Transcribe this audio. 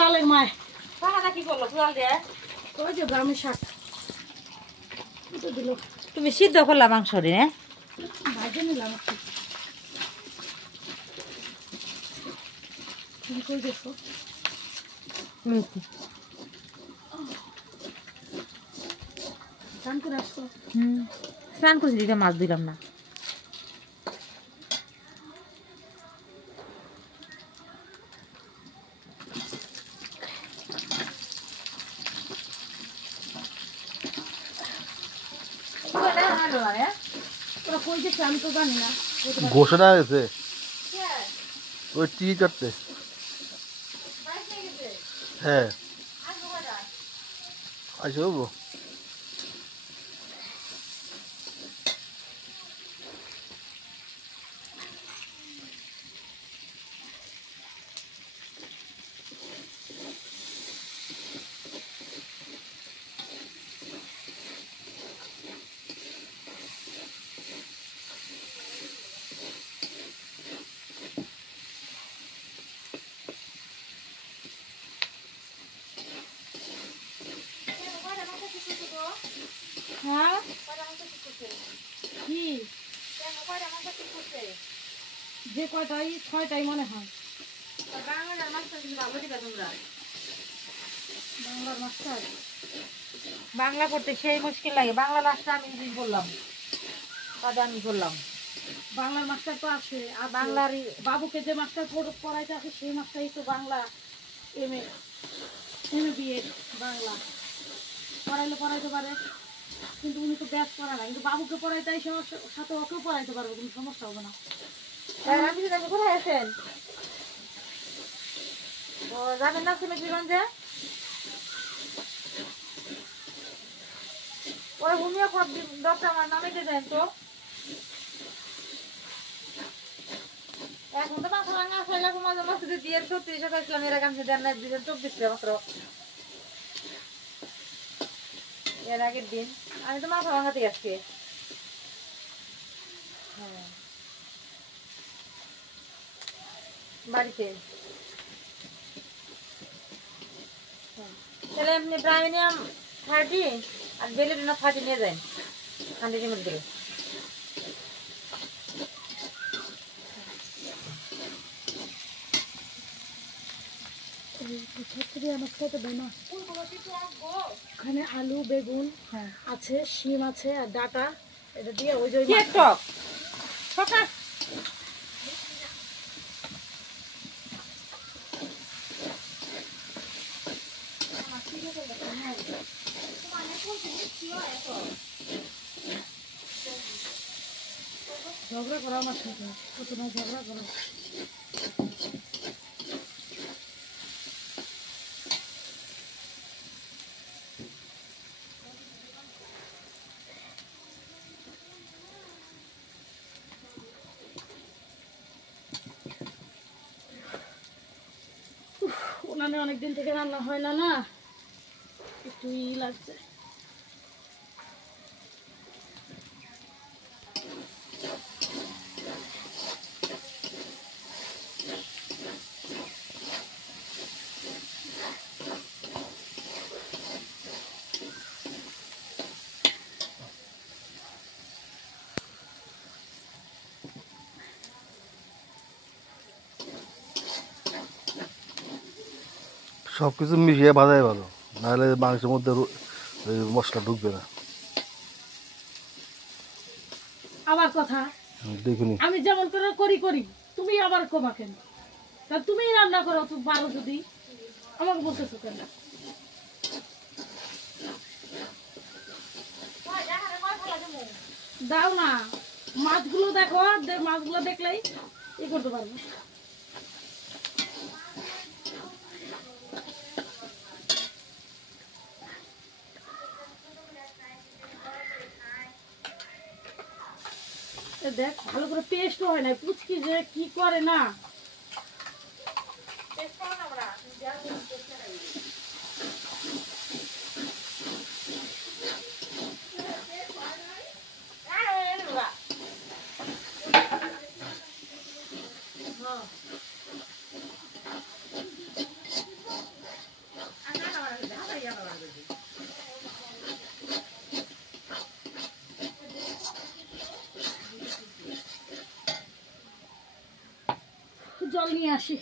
লালের মায় টাকাটা কি করলো ফুয়াল দিয়ে? ওই যে ব্রাহ্মী শাক দিল। তুমি সিদ্ধ করলা মাংস রে? ভাজে নিলাম একটু। তুমি কই গেছো? স্নান করে আসছো? স্নান করছি দিতে মাছ দিলাম না। তোরা কই গেছে আমি তো জানি না। ঘোষণা হয়েছে ওই টি কাটতে। হ্যাঁ আসবো। হ্যাঁ কি যে কয়টাই ছয়টাই মনে হয়। বাংলার মাস্টার বাংলা করতে সেই মুশকিল লাগে। বাংলা লাস্টে আমি দিন বললাম, কাজে আমি করলাম। বাংলার মাস্টার তো আছে আর বাংলারই বাবুকে যে মাস্টার পড়াইতে আছে সেই মাস্টারই তো বাংলা এমএ বিএড বাংলা পড়াইতে পারে, কিন্তু উনি তো ব্যাস পড়া না, কিন্তু বাবুকে পড়াইতে সাথে ওকেও পড়াইতে পারবে, কোনো সমস্যা হবে না। আপনি কোথায় আছেন? ও জানেন না সিমেট্রিগঞ্জে ওরা ঘুমিয়ে ডক্টর আমার নামে দেন তো। এখন তো মাথা ভাঙা আসলে মাঝে মাঝে দিয়ে 36 পাইছিলাম, এর আগে আমি দেন না দিলেন 24 মাত্র। এর আগের দিন আমি তো মাথা ভাঙাতে আসছি। হ্যাঁ বাড়িতে তাহলে আপনি ব্রাইনিয়াম 30 আর বেলেডিনা 30 নিয়ে যান 100 ml করে। আমার খেতে দেয় না। ওখানে আলু বেগুন আছে, শিম আছে আর ডাটা, এটা দিয়ে ওই যে সকাল ঝগড়া করা আমার সাথে, কত না ঝগড়া করো। উনানে অনেকদিন থেকে রান্না হয় না, না একটু লাগছে। সব কিছু মিশিয়ে ভাজাই ভালো, নাহলে মাংসের মধ্যে ওই মশলা ঢুকবে না। আবার কথা দেখিনি আমি যেমন করে করি তুমি আবার কমা কেন? তা তুমি রান্না করো, তুমি পারো যদি, আমাকে বলতেছো কেন? দাও না, মাছগুলো দেখো, মাছগুলো দেখলেই ই করতে পারবো। দেখ ভালো করে পেস্ট হয় না, পুচকি যে কি করে না। জল নিয়ে আসি।